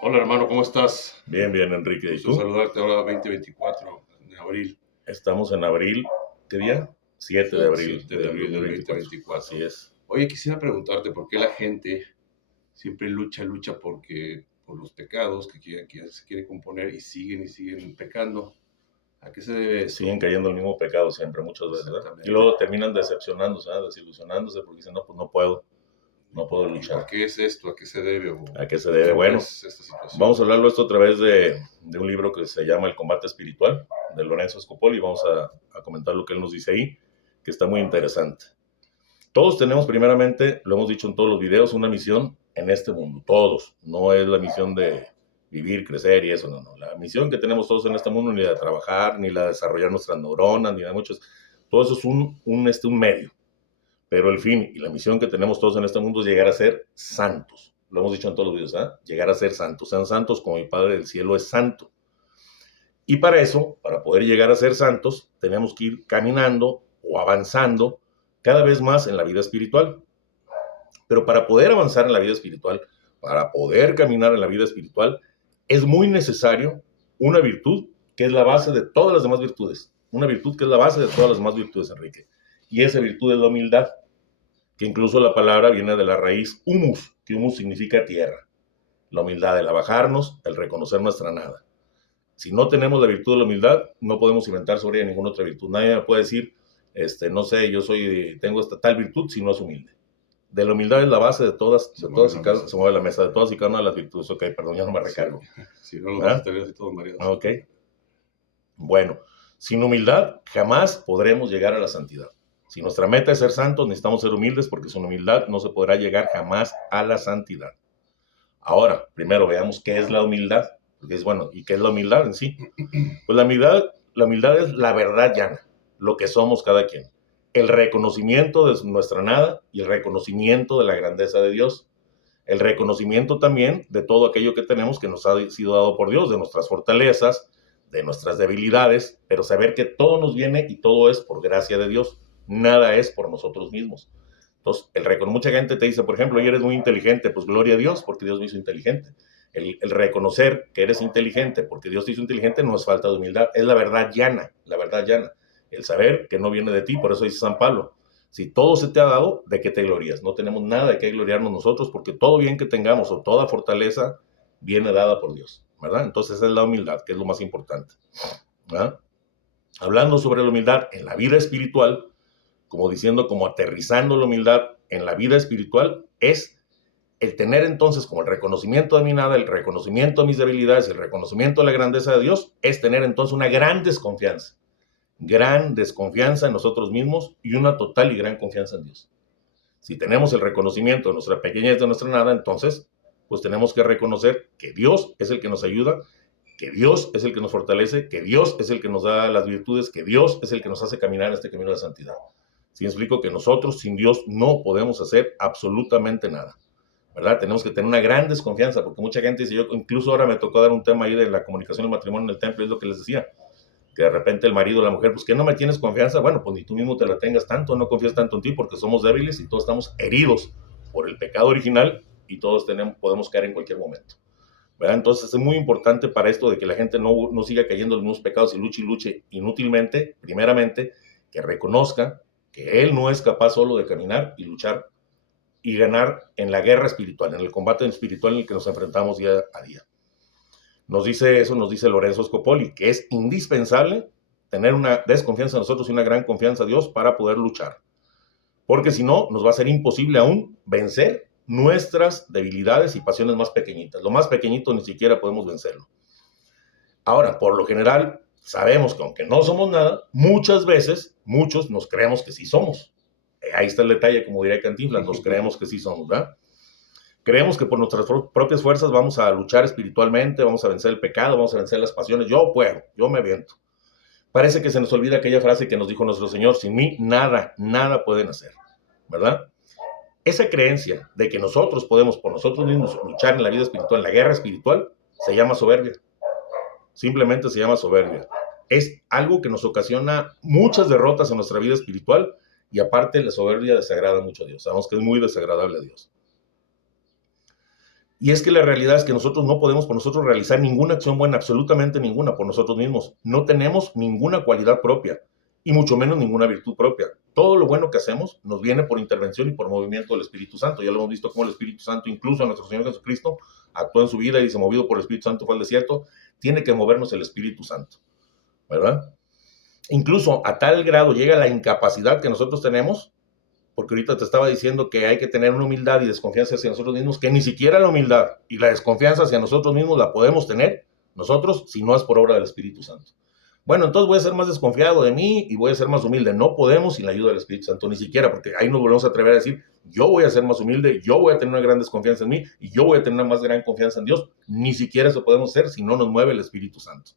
Hola hermano, ¿cómo estás? Bien, bien, Enrique. ¿Y Gusto tú? saludarte ahora 2024 de abril, Estamos en abril. ¿Qué día? 7 de abril 7 de del abril del 2024. Así 2024. es. Oye, quisiera preguntarte por qué la gente siempre lucha por los pecados que se quiere componer y siguen pecando. ¿A qué se debe esto? Siguen cayendo en el mismo pecado siempre, muchas veces, ¿verdad? Y Exactamente. luego terminan decepcionándose, ¿verdad? Desilusionándose porque dicen, no, pues no puedo ¿Y luchar. por qué es esto? ¿A qué se debe? ¿A qué se ¿O debe? cómo Bueno, ves esta situación? vamos a hablarlo esto a través de un libro que se llama El combate espiritual, de Lorenzo Scopoli. Vamos a comentar lo que él nos dice ahí, que está muy interesante. Todos tenemos primeramente, lo hemos dicho en todos los videos, una misión en este mundo. Todos. No es la misión de vivir, crecer y eso, no, no. La misión que tenemos todos en este mundo, ni la de trabajar, ni la de desarrollar nuestras neuronas, ni de muchos. Todo eso es un medio. Pero el fin y la misión que tenemos todos en este mundo es llegar a ser santos. Lo hemos dicho en todos los videos, ¿eh? Llegar a ser santos. Sean santos como mi Padre del cielo es santo. Y para eso, para poder llegar a ser santos, tenemos que ir caminando o avanzando cada vez más en la vida espiritual. Pero para poder avanzar en la vida espiritual, para poder caminar en la vida espiritual, es muy necesario una virtud que es la base de todas las demás virtudes. Una virtud que es la base de todas las demás virtudes, Enrique. Y esa virtud es la humildad, que incluso la palabra viene de la raíz humus, que humus significa tierra. La humildad, el bajarnos, el reconocer nuestra nada. Si no tenemos la virtud de la humildad, no podemos inventar sobre ella ninguna otra virtud. Nadie me puede decir, no sé, tengo esta tal virtud si no es humilde. De la humildad es la base Se mueve la mesa. se mueve la mesa, de todas y cada una de las virtudes. Ok, perdón, ya no me Sí, recargo. si no los vas a ¿Ah? tener así todos mareados. Ok, bueno, sin humildad jamás podremos llegar a la santidad. Si nuestra meta es ser santos, necesitamos ser humildes porque sin humildad no se podrá llegar jamás a la santidad. Ahora, primero veamos qué es la humildad. Porque es bueno, ¿y qué es la humildad en sí? Pues la humildad es la verdad llana, lo que somos cada quien. El reconocimiento de nuestra nada y el reconocimiento de la grandeza de Dios. El reconocimiento también de todo aquello que tenemos que nos ha sido dado por Dios, de nuestras fortalezas, de nuestras debilidades, pero saber que todo nos viene y todo es por gracia de Dios, nada es por nosotros mismos. Entonces, mucha gente te dice, por ejemplo, eres muy inteligente, pues gloria a Dios porque Dios me hizo inteligente. El reconocer que eres inteligente porque Dios te hizo inteligente no es falta de humildad, es la verdad llana, la verdad llana. El saber que no viene de ti, por eso dice San Pablo, si todo se te ha dado, ¿de qué te glorías? No tenemos nada de qué gloriarnos nosotros porque todo bien que tengamos o toda fortaleza viene dada por Dios, ¿verdad? Entonces esa es la humildad, que es lo más importante, ¿verdad? Hablando sobre la humildad en la vida espiritual, como diciendo, como aterrizando la humildad en la vida espiritual, es el tener entonces como el reconocimiento de mi nada, el reconocimiento de mis debilidades, el reconocimiento de la grandeza de Dios, es tener entonces una gran desconfianza en nosotros mismos y una total y gran confianza en Dios. Si tenemos el reconocimiento de nuestra pequeñez, de nuestra nada, entonces pues tenemos que reconocer que Dios es el que nos ayuda, que Dios es el que nos fortalece, que Dios es el que nos da las virtudes, que Dios es el que nos hace caminar en este camino de santidad. Si explico que nosotros sin Dios no podemos hacer absolutamente nada, ¿verdad? Tenemos que tener una gran desconfianza, porque mucha gente dice, yo incluso ahora me tocó dar un tema ahí de la comunicación del matrimonio en el templo, es lo que les decía, que de repente el marido o la mujer, pues que no me tienes confianza, bueno, pues ni tú mismo te la tengas tanto, no confías tanto en ti, porque somos débiles y todos estamos heridos por el pecado original y todos podemos caer en cualquier momento, ¿verdad? Entonces es muy importante para esto de que la gente no siga cayendo en los mismos pecados y luche inútilmente, primeramente, que reconozca que él no es capaz solo de caminar y luchar y ganar en la guerra espiritual, en el combate espiritual en el que nos enfrentamos día a día. Nos dice Lorenzo Scopoli, que es indispensable tener una desconfianza en nosotros y una gran confianza en Dios para poder luchar. Porque si no, nos va a ser imposible aún vencer nuestras debilidades y pasiones más pequeñitas. Lo más pequeñito ni siquiera podemos vencerlo. Ahora, por lo general, sabemos que aunque no somos nada, muchas veces, muchos nos creemos que sí somos. Ahí está el detalle, como diría Cantinflas, nos creemos que sí somos, ¿verdad? Creemos que por nuestras propias fuerzas vamos a luchar espiritualmente, vamos a vencer el pecado, vamos a vencer las pasiones. Yo puedo, yo me aviento. Parece que se nos olvida aquella frase que nos dijo nuestro Señor, sin mí nada, nada pueden hacer, ¿verdad? Esa creencia de que nosotros podemos por nosotros mismos luchar en la vida espiritual, en la guerra espiritual, se llama soberbia. Simplemente se llama soberbia. Es algo que nos ocasiona muchas derrotas en nuestra vida espiritual y aparte la soberbia desagrada mucho a Dios. Sabemos que es muy desagradable a Dios. Y es que la realidad es que nosotros no podemos por nosotros realizar ninguna acción buena, absolutamente ninguna, por nosotros mismos. No tenemos ninguna cualidad propia y mucho menos ninguna virtud propia. Todo lo bueno que hacemos nos viene por intervención y por movimiento del Espíritu Santo. Ya lo hemos visto cómo el Espíritu Santo, incluso a nuestro Señor Jesucristo, actuó en su vida y dice, movido por el Espíritu Santo fue al desierto. Tiene que movernos el Espíritu Santo, ¿verdad? Incluso a tal grado llega la incapacidad que nosotros tenemos, porque ahorita te estaba diciendo que hay que tener una humildad y desconfianza hacia nosotros mismos, que ni siquiera la humildad y la desconfianza hacia nosotros mismos la podemos tener nosotros si no es por obra del Espíritu Santo. Bueno, entonces voy a ser más desconfiado de mí y voy a ser más humilde. No podemos sin la ayuda del Espíritu Santo, ni siquiera, porque ahí nos volvemos a atrever a decir, yo voy a ser más humilde, yo voy a tener una gran desconfianza en mí y yo voy a tener una más gran confianza en Dios. Ni siquiera eso podemos hacer si no nos mueve el Espíritu Santo,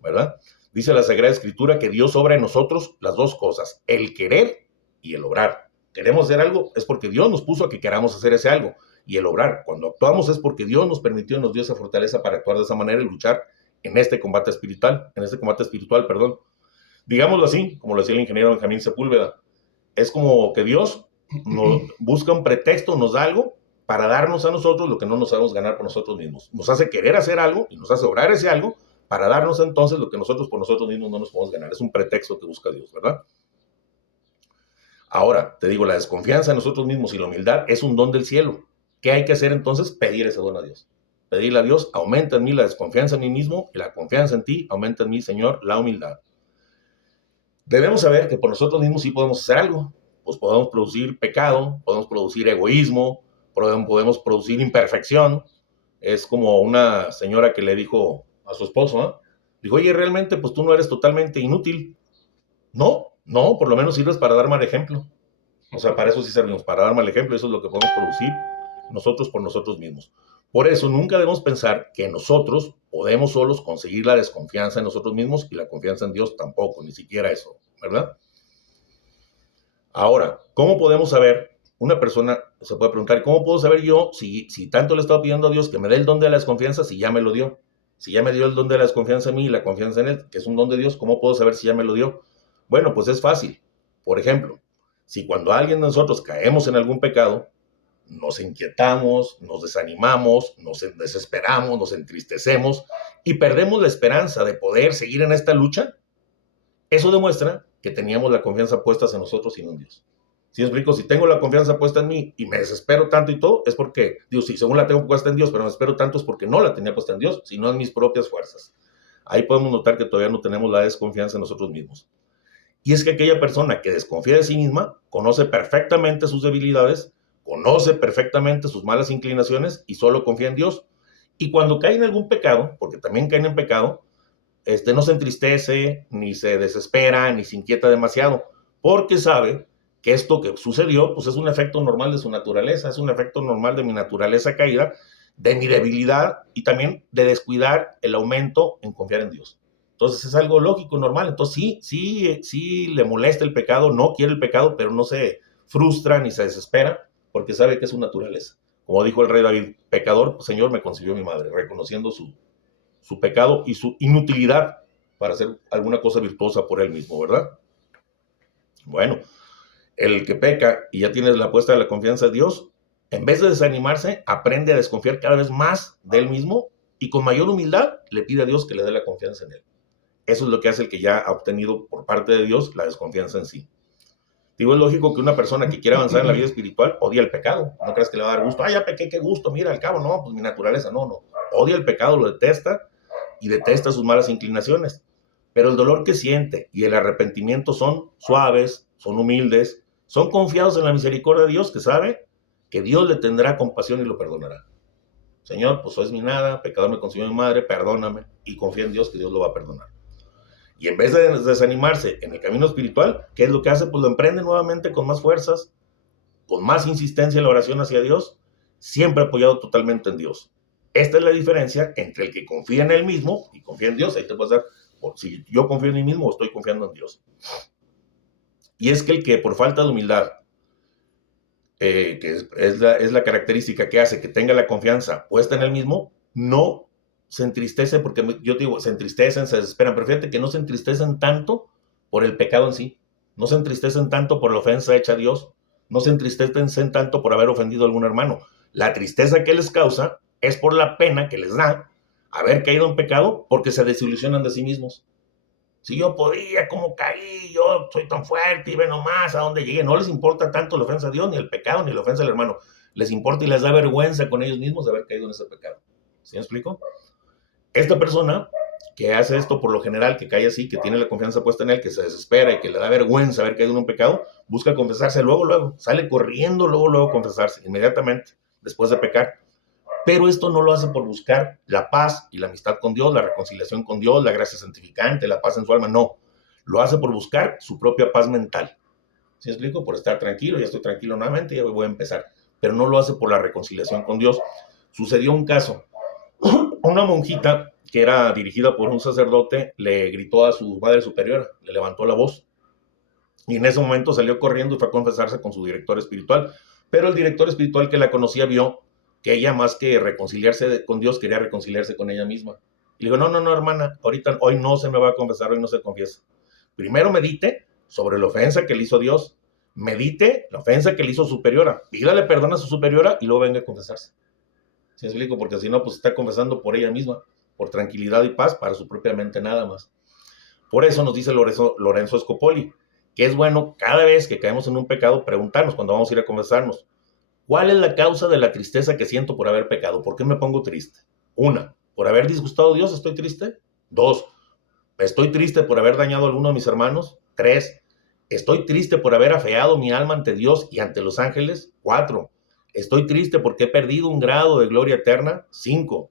¿verdad? Dice la Sagrada Escritura que Dios obra en nosotros las dos cosas, el querer y el obrar. Queremos hacer algo, es porque Dios nos puso a que queramos hacer ese algo. Y el obrar, cuando actuamos, es porque Dios nos permitió, nos dio esa fortaleza para actuar de esa manera y luchar en este combate espiritual, perdón. Digámoslo así, como lo decía el ingeniero Benjamín Sepúlveda, es como que Dios nos busca un pretexto, nos da algo para darnos a nosotros lo que no nos sabemos ganar por nosotros mismos. Nos hace querer hacer algo y nos hace obrar ese algo para darnos entonces lo que nosotros por nosotros mismos no nos podemos ganar. Es un pretexto que busca Dios, ¿verdad? Ahora, te digo, la desconfianza en nosotros mismos y la humildad es un don del cielo. ¿Qué hay que hacer entonces? Pedir ese don a Dios. Pedirle a Dios, aumenta en mí la desconfianza en mí mismo y la confianza en ti, aumenta en mí, Señor, la humildad. Debemos saber que por nosotros mismos sí podemos hacer algo. Pues podemos producir pecado, podemos producir egoísmo, podemos producir imperfección. Es como una señora que le dijo a su esposo, ¿eh? Dijo, oye, realmente pues tú no eres totalmente inútil. No, por lo menos sirves para dar mal ejemplo. O sea, para eso sí servimos, para dar mal ejemplo. Eso es lo que podemos producir nosotros por nosotros mismos. Por eso nunca debemos pensar que nosotros podemos solos conseguir la desconfianza en nosotros mismos y la confianza en Dios tampoco, ni siquiera eso, ¿verdad? Ahora, ¿cómo podemos saber? Una persona se puede preguntar, ¿cómo puedo saber yo si tanto le he estado pidiendo a Dios que me dé el don de la desconfianza si ya me lo dio? Si ya me dio el don de la desconfianza en mí y la confianza en Él, que es un don de Dios, ¿cómo puedo saber si ya me lo dio? Bueno, pues es fácil. Por ejemplo, si cuando alguien de nosotros caemos en algún pecado, nos inquietamos, nos desanimamos, nos desesperamos, nos entristecemos y perdemos la esperanza de poder seguir en esta lucha, eso demuestra que teníamos la confianza puesta en nosotros y no en Dios. Si ¿Sí explico? Si tengo la confianza puesta en mí y me desespero tanto y todo, es porque, digo, sí, según la tengo puesta en Dios, pero me espero tanto es porque no la tenía puesta en Dios, sino en mis propias fuerzas. Ahí podemos notar que todavía no tenemos la desconfianza en nosotros mismos. Y es que aquella persona que desconfía de sí misma conoce perfectamente sus debilidades, conoce perfectamente sus malas inclinaciones y solo confía en Dios. Y cuando cae en algún pecado, porque también caen en pecado, no se entristece, ni se desespera, ni se inquieta demasiado, porque sabe que esto que sucedió, pues es un efecto normal de su naturaleza, es un efecto normal de mi naturaleza caída, de mi debilidad y también de descuidar el aumento en confiar en Dios. Entonces es algo lógico, normal. Entonces sí le molesta el pecado, no quiere el pecado, pero no se frustra ni se desespera porque sabe que es su naturaleza. Como dijo el rey David, pecador, Señor, me concibió mi madre, reconociendo su pecado y su inutilidad para hacer alguna cosa virtuosa por él mismo, ¿verdad? Bueno, el que peca y ya tiene la puesta de la confianza en Dios, en vez de desanimarse, aprende a desconfiar cada vez más de él mismo y con mayor humildad le pide a Dios que le dé la confianza en él. Eso es lo que hace el que ya ha obtenido por parte de Dios la desconfianza en sí. Digo, es lógico que una persona que quiera avanzar en la vida espiritual odia el pecado. No creas que le va a dar gusto. Ya pequé, qué gusto, mira, al cabo, no, pues mi naturaleza, no. Odia el pecado, lo detesta y detesta sus malas inclinaciones. Pero el dolor que siente y el arrepentimiento son suaves, son humildes, son confiados en la misericordia de Dios, que sabe que Dios le tendrá compasión y lo perdonará. Señor, pues soy mi nada, pecador me consumió mi madre, perdóname, y confía en Dios que Dios lo va a perdonar. Y en vez de desanimarse en el camino espiritual, ¿qué es lo que hace? Pues lo emprende nuevamente con más fuerzas, con más insistencia en la oración hacia Dios, siempre apoyado totalmente en Dios. Esta es la diferencia entre el que confía en él mismo y confía en Dios. Ahí te puedes dar, si yo confío en mí mismo o estoy confiando en Dios. Y es que el que por falta de humildad, que es la característica que hace que tenga la confianza puesta en él mismo, no se entristece, porque yo te digo, se entristecen, se desesperan, pero fíjate que no se entristecen tanto por el pecado en sí, no se entristecen tanto por la ofensa hecha a Dios, no se entristecen tanto por haber ofendido a algún hermano. La tristeza que les causa es por la pena que les da haber caído en pecado, porque se desilusionan de sí mismos. Si yo podía, ¿cómo caí? Yo soy tan fuerte y ve nomás a dónde llegué. No les importa tanto la ofensa a Dios, ni el pecado, ni la ofensa al hermano. Les importa y les da vergüenza con ellos mismos de haber caído en ese pecado. ¿Sí me explico? Esta persona que hace esto por lo general, que cae así, que tiene la confianza puesta en él, que se desespera y que le da vergüenza haber caído en un pecado, busca confesarse luego, sale corriendo luego confesarse, inmediatamente, después de pecar. Pero esto no lo hace por buscar la paz y la amistad con Dios, la reconciliación con Dios, la gracia santificante, la paz en su alma, no. Lo hace por buscar su propia paz mental. ¿Sí me explico? Por estar tranquilo, ya estoy tranquilo nuevamente, ya voy a empezar. Pero no lo hace por la reconciliación con Dios. Sucedió un caso. Una monjita que era dirigida por un sacerdote le gritó a su madre superiora, le levantó la voz. Y en ese momento salió corriendo y fue a confesarse con su director espiritual. Pero el director espiritual que la conocía vio que ella, más que reconciliarse con Dios, quería reconciliarse con ella misma. Y le dijo, no, hermana, hoy no se me va a confesar, hoy no se confiesa. Primero medite sobre la ofensa que le hizo Dios, medite la ofensa que le hizo su superiora, pídale perdón a su superiora y luego venga a confesarse. ¿Sí me explico? Porque si no, pues está confesando por ella misma, por tranquilidad y paz para su propia mente nada más. Por eso nos dice Lorenzo Scopoli, que es bueno cada vez que caemos en un pecado preguntarnos cuando vamos a ir a confesarnos, ¿cuál es la causa de la tristeza que siento por haber pecado? ¿Por qué me pongo triste? 1, por haber disgustado a Dios, ¿estoy triste? 2, ¿estoy triste por haber dañado a alguno de mis hermanos? 3, ¿estoy triste por haber afeado mi alma ante Dios y ante los ángeles? 4, ¿estoy triste porque he perdido un grado de gloria eterna? 5,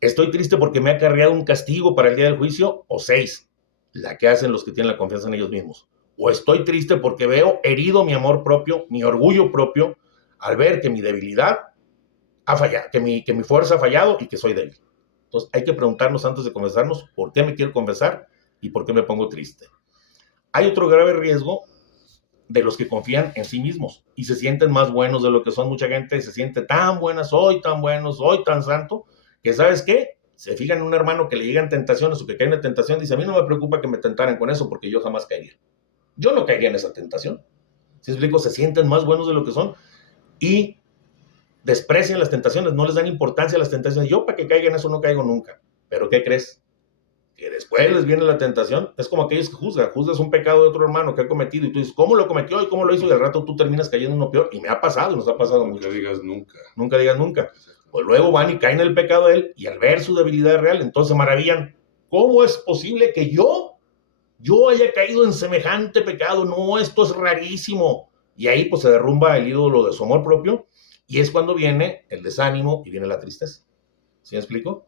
¿estoy triste porque me ha acarreado un castigo para el día del juicio? O 6, la que hacen los que tienen la confianza en ellos mismos. O estoy triste porque veo herido mi amor propio, mi orgullo propio, al ver que mi debilidad ha fallado, que mi fuerza ha fallado y que soy débil. Entonces hay que preguntarnos antes de confesarnos por qué me quiero confesar y por qué me pongo triste. Hay otro grave riesgo de los que confían en sí mismos y se sienten más buenos de lo que son. Mucha gente se siente tan buena, soy tan bueno, soy tan santo, que ¿sabes qué? Se fijan en un hermano que le llegan tentaciones o que cae en una tentación, dice, a mí no me preocupa que me tentaran con eso porque yo jamás caería. Yo no caería en esa tentación. ¿Sí explico? Se sienten más buenos de lo que son y desprecian las tentaciones, no les dan importancia a las tentaciones. Yo para que caiga en eso no caigo nunca. ¿Pero qué crees? Que después les viene la tentación. Es como aquellos que juzgas un pecado de otro hermano que ha cometido y tú dices, ¿cómo lo cometió y cómo lo hizo? Y al rato tú terminas cayendo en uno peor. Y me ha pasado, nos ha pasado mucho. Nunca digas nunca. Nunca digas nunca. Pues luego van y caen en el pecado de él y al ver su debilidad real, entonces maravillan. ¿Cómo es posible que yo haya caído en semejante pecado? No, esto es rarísimo. Y ahí pues se derrumba el ídolo de su amor propio y es cuando viene el desánimo y viene la tristeza. ¿Sí me explico?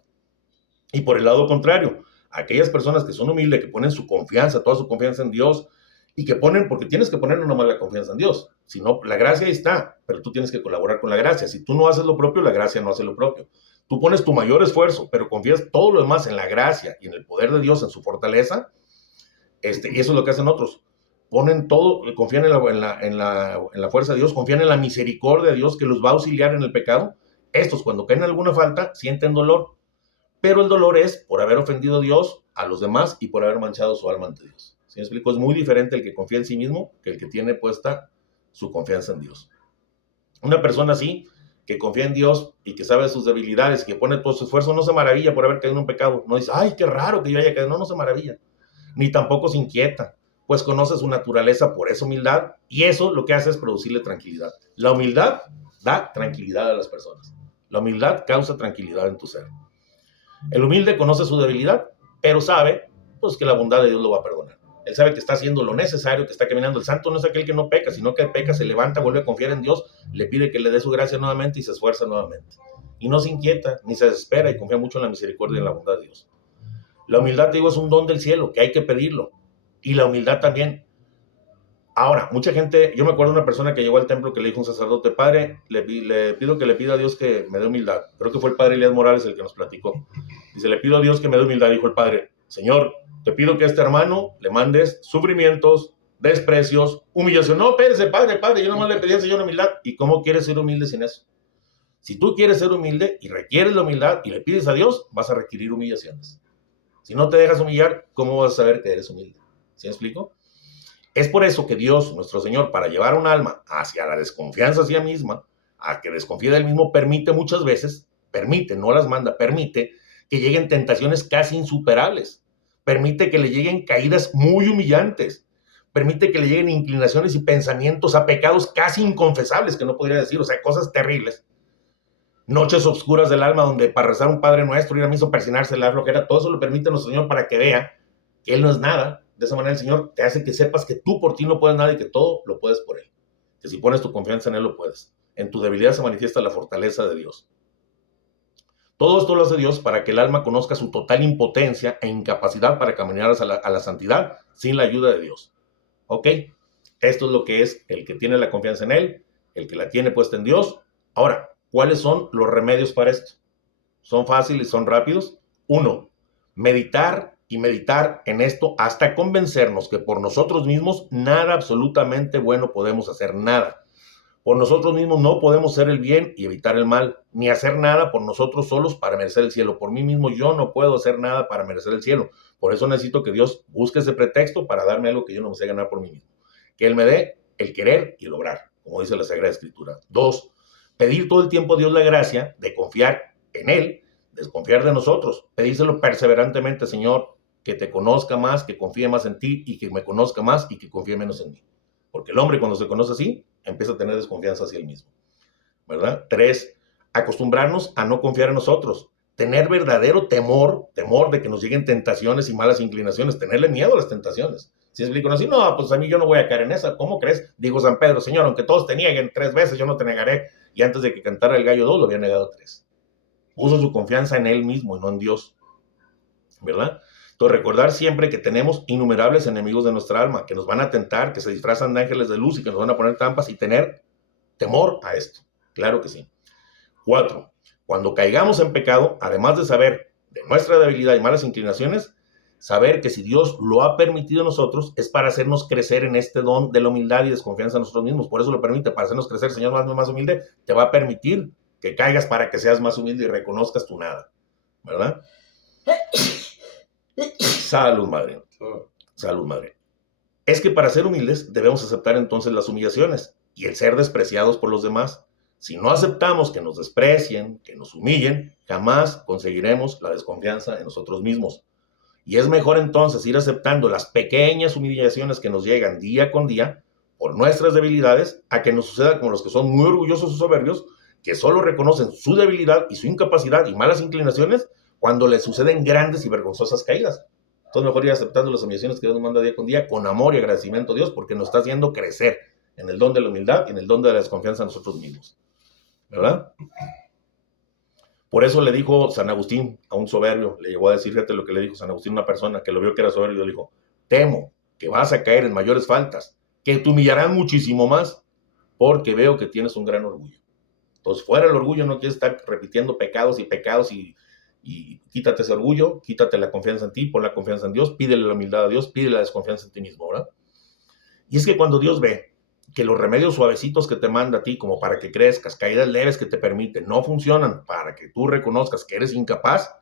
Y por el lado contrario, aquellas personas que son humildes, que ponen su confianza, toda su confianza en Dios y que ponen, porque tienes que poner nomás la confianza en Dios. Si no, la gracia ahí está, pero tú tienes que colaborar con la gracia. Si tú no haces lo propio, la gracia no hace lo propio. Tú pones tu mayor esfuerzo, pero confías todo lo demás en la gracia y en el poder de Dios, en su fortaleza. Y eso es lo que hacen otros. Ponen todo, confían en la fuerza de Dios, confían en la misericordia de Dios que los va a auxiliar en el pecado. Estos, cuando caen en alguna falta, sienten dolor. Pero el dolor es por haber ofendido a Dios, a los demás y por haber manchado su alma ante Dios. ¿Sí me explico? Es muy diferente el que confía en sí mismo que el que tiene puesta su confianza en Dios. Una persona así, que confía en Dios y que sabe sus debilidades y que pone todo su esfuerzo, no se maravilla por haber caído en un pecado. No dice, ay, qué raro que yo haya caído. No se maravilla. Ni tampoco se inquieta, pues conoce su naturaleza por esa humildad y eso lo que hace es producirle tranquilidad. La humildad da tranquilidad a las personas. La humildad causa tranquilidad en tu ser. El humilde conoce su debilidad, pero sabe pues, que la bondad de Dios lo va a perdonar. Él sabe que está haciendo lo necesario, que está caminando. El santo no es aquel que no peca, sino que peca, se levanta, vuelve a confiar en Dios, le pide que le dé su gracia nuevamente y se esfuerza nuevamente. Y no se inquieta, ni se desespera y confía mucho en la misericordia y en la bondad de Dios. La humildad, te digo, es un don del cielo, que hay que pedirlo. Y la humildad también. Ahora, mucha gente, yo me acuerdo de una persona que llegó al templo que le dijo a un sacerdote, padre, le pido que le pida a Dios que me dé humildad. Creo que fue el padre Elías Morales el que nos platicó. Dice, le pido a Dios que me dé humildad. Dijo el padre, Señor, te pido que a este hermano le mandes sufrimientos, desprecios, humillación. No, espérese, padre, yo nomás le pedí al Señor humildad. ¿Y cómo quieres ser humilde sin eso? Si tú quieres ser humilde y requieres la humildad y le pides a Dios, vas a requerir humillaciones. Si no te dejas humillar, ¿cómo vas a saber que eres humilde? ¿Sí me explico? Es por eso que Dios, nuestro Señor, para llevar un alma hacia la desconfianza hacia misma, a que desconfíe del mismo, permite muchas veces permite, no las manda, permite que lleguen tentaciones casi insuperables, permite que le lleguen caídas muy humillantes, permite que le lleguen inclinaciones y pensamientos a pecados casi inconfesables, que no podría decir, o sea, cosas terribles. Noches oscuras del alma donde para rezar un Padre Nuestro, ir a misa, persinarse, la flojera, todo eso lo permite nuestro Señor para que vea que Él no es nada. De esa manera el Señor te hace que sepas que tú por ti no puedes nada y que todo lo puedes por Él. Que si pones tu confianza en Él lo puedes. En tu debilidad se manifiesta la fortaleza de Dios. Todo esto lo hace Dios para que el alma conozca su total impotencia e incapacidad para caminar a la santidad sin la ayuda de Dios. ¿Ok? Esto es lo que es el que tiene la confianza en Él, el que la tiene puesta en Dios. Ahora, ¿cuáles son los remedios para esto? Son fáciles, son rápidos. 1. Meditar y meditar en esto hasta convencernos que por nosotros mismos nada absolutamente bueno podemos hacer, nada. Por nosotros mismos no podemos hacer el bien y evitar el mal, ni hacer nada por nosotros solos para merecer el cielo. Por mí mismo yo no puedo hacer nada para merecer el cielo. Por eso necesito que Dios busque ese pretexto para darme algo que yo no me sé ganar por mí mismo. Que Él me dé el querer y el obrar, como dice la Sagrada Escritura. 2. Pedir todo el tiempo a Dios la gracia de confiar en Él, desconfiar de nosotros. Pedírselo perseverantemente, Señor, que te conozca más, que confíe más en ti y que me conozca más y que confíe menos en mí. Porque el hombre cuando se conoce así, empieza a tener desconfianza hacia él mismo, ¿verdad? 3, acostumbrarnos a no confiar en nosotros, tener verdadero temor de que nos lleguen tentaciones y malas inclinaciones, tenerle miedo a las tentaciones. Si explico así, no, pues a mí yo no voy a caer en esa, ¿cómo crees? Dijo San Pedro, Señor, aunque todos te nieguen 3 veces, yo no te negaré. Y antes de que cantara el gallo 2, lo había negado 3. Puso su confianza en él mismo y no en Dios, ¿verdad? Entonces, recordar siempre que tenemos innumerables enemigos de nuestra alma, que nos van a tentar, que se disfrazan de ángeles de luz y que nos van a poner trampas y tener temor a esto. Claro que sí. 4. Cuando caigamos en pecado, además de saber de nuestra debilidad y malas inclinaciones, saber que si Dios lo ha permitido a nosotros es para hacernos crecer en este don de la humildad y desconfianza en nosotros mismos. Por eso lo permite, para hacernos crecer. Señor, más humilde, te va a permitir que caigas para que seas más humilde y reconozcas tu nada, ¿verdad? Salud, madre. Salud, madre. Es que para ser humildes debemos aceptar entonces las humillaciones y el ser despreciados por los demás. Si no aceptamos que nos desprecien, que nos humillen, jamás conseguiremos la desconfianza en nosotros mismos. Y es mejor entonces ir aceptando las pequeñas humillaciones que nos llegan día con día por nuestras debilidades, a que nos suceda como los que son muy orgullosos o soberbios, que solo reconocen su debilidad y su incapacidad y malas inclinaciones cuando les suceden grandes y vergonzosas caídas. Entonces mejor ir aceptando las humillaciones que Dios nos manda día con día con amor y agradecimiento a Dios, porque nos está haciendo crecer en el don de la humildad y en el don de la desconfianza en nosotros mismos, ¿verdad? Por eso le dijo San Agustín a un soberbio, le llegó a decir, fíjate lo que le dijo San Agustín a una persona que lo vio que era soberbio, le dijo, temo que vas a caer en mayores faltas, que te humillarán muchísimo más, porque veo que tienes un gran orgullo. Entonces, fuera el orgullo, no quieres estar repitiendo pecados y quítate ese orgullo, quítate la confianza en ti, pon la confianza en Dios, pídele la humildad a Dios, pídele la desconfianza en ti mismo, ¿verdad? Y es que cuando Dios ve que los remedios suavecitos que te manda a ti, como para que crezcas, caídas leves que te permiten, no funcionan para que tú reconozcas que eres incapaz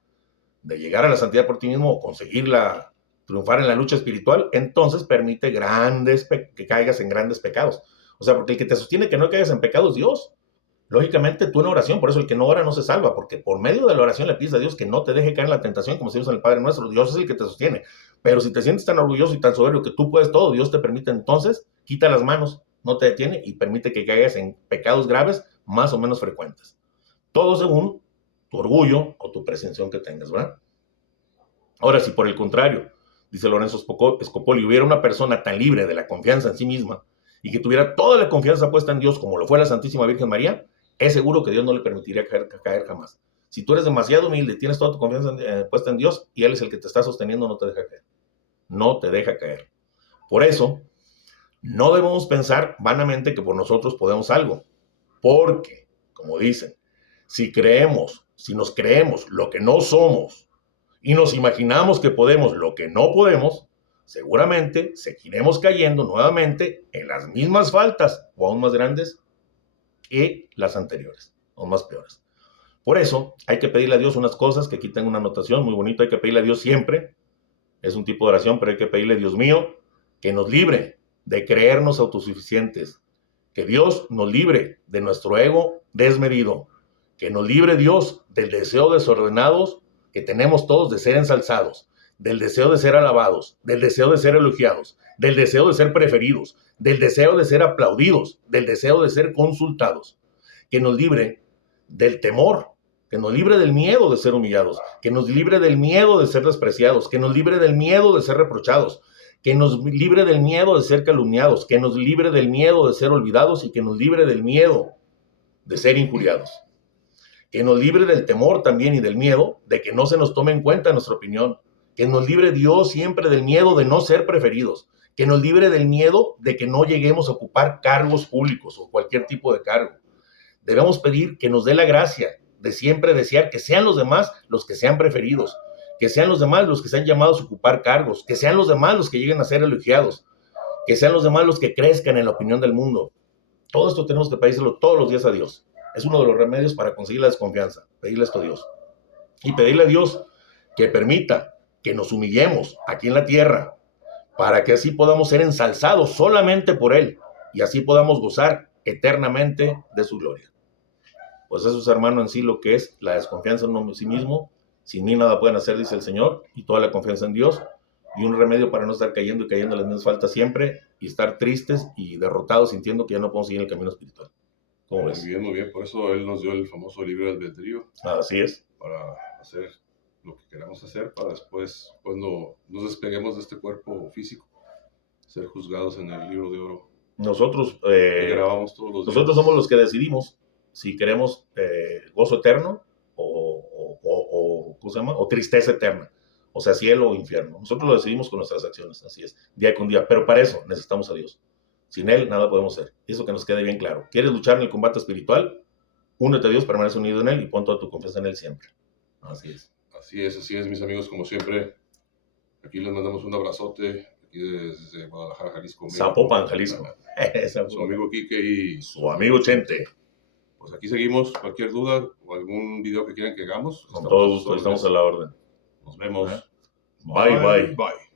de llegar a la santidad por ti mismo o conseguirla, triunfar en la lucha espiritual, entonces permite que caigas en grandes pecados. O sea, porque el que te sostiene que no caigas en pecados es Dios. Lógicamente, tú en oración, por eso el que no ora no se salva, porque por medio de la oración le pides a Dios que no te deje caer en la tentación, como decimos en el Padre Nuestro. Dios es el que te sostiene. Pero si te sientes tan orgulloso y tan soberbio que tú puedes todo, Dios te permite entonces, quita las manos, no te detiene y permite que caigas en pecados graves más o menos frecuentes. Todo según tu orgullo o tu presunción que tengas, ¿verdad? Ahora, si por el contrario, dice Lorenzo Scopoli, hubiera una persona tan libre de la confianza en sí misma y que tuviera toda la confianza puesta en Dios como lo fue la Santísima Virgen María, es seguro que Dios no le permitiría caer jamás. Si tú eres demasiado humilde y tienes toda tu confianza puesta en Dios y Él es el que te está sosteniendo, no te deja caer. No te deja caer. Por eso, no debemos pensar vanamente que por nosotros podemos algo. Porque, como dicen, si nos creemos lo que no somos y nos imaginamos que podemos lo que no podemos, seguramente seguiremos cayendo nuevamente en las mismas faltas o aún más grandes que las anteriores, o más peores. Por eso hay que pedirle a Dios unas cosas, que aquí tengo una anotación muy bonita, hay que pedirle a Dios siempre, es un tipo de oración, pero hay que pedirle a Dios mío que nos libre de creernos autosuficientes, que Dios nos libre de nuestro ego desmedido, Que nos libre Dios del deseo desordenado que tenemos todos de ser ensalzados, del deseo de ser alabados, del deseo de ser elogiados, del deseo de ser preferidos, del deseo de ser aplaudidos, del deseo de ser consultados. Que nos libre del temor, que nos libre del miedo de ser humillados, que nos libre del miedo de ser despreciados, que nos libre del miedo de ser reprochados, que nos libre del miedo de ser calumniados, que nos libre del miedo de ser olvidados y que nos libre del miedo de ser injuriados. Que nos libre del temor también y del miedo de que no se nos tome en cuenta nuestra opinión. Que nos libre Dios siempre del miedo de no ser preferidos. Que nos libre del miedo de que no lleguemos a ocupar cargos públicos o cualquier tipo de cargo. Debemos pedir que nos dé la gracia de siempre desear que sean los demás los que sean preferidos, que sean los demás los que sean llamados a ocupar cargos, que sean los demás los que lleguen a ser elogiados, que sean los demás los que crezcan en la opinión del mundo. Todo esto tenemos que pedírselo todos los días a Dios. Es uno de los remedios para conseguir la desconfianza, pedirle esto a Dios. Y pedirle a Dios que permita que nos humillemos aquí en la tierra, para que así podamos ser ensalzados solamente por Él, y así podamos gozar eternamente de su gloria. Pues eso es, hermano, en sí lo que es la desconfianza en uno en sí mismo. Sin mí nada pueden hacer, dice el Señor, y toda la confianza en Dios, y un remedio para no estar cayendo y cayendo en las mismas faltas siempre, y estar tristes y derrotados sintiendo que ya no podemos seguir el camino espiritual. ¿Cómo ves? Muy bien, por eso Él nos dio el famoso libre albedrío. Así es. Para hacer lo que queramos hacer, para después, cuando nos despeguemos de este cuerpo físico, ser juzgados en el libro de oro. Nosotros, grabamos todos los nosotros días. somos los que decidimos si queremos gozo eterno ¿cómo se llama? O tristeza eterna, o sea, cielo o infierno. Nosotros lo decidimos con nuestras acciones, así es, día con día, pero para eso necesitamos a Dios. Sin Él nada podemos hacer, eso que nos quede bien claro. ¿Quieres luchar en el combate espiritual? Únete a Dios, permanece unido en Él y pon toda tu confianza en Él siempre. Así es. Así es, mis amigos, como siempre. Aquí les mandamos un abrazote, aquí desde Guadalajara, Jalisco. Zapopan, Jalisco. Su amigo Quique y su amigo Chente. Pues aquí seguimos. Cualquier duda o algún video que quieran que hagamos, con todo gusto, estamos a la orden. Nos vemos. Bye, bye. Bye.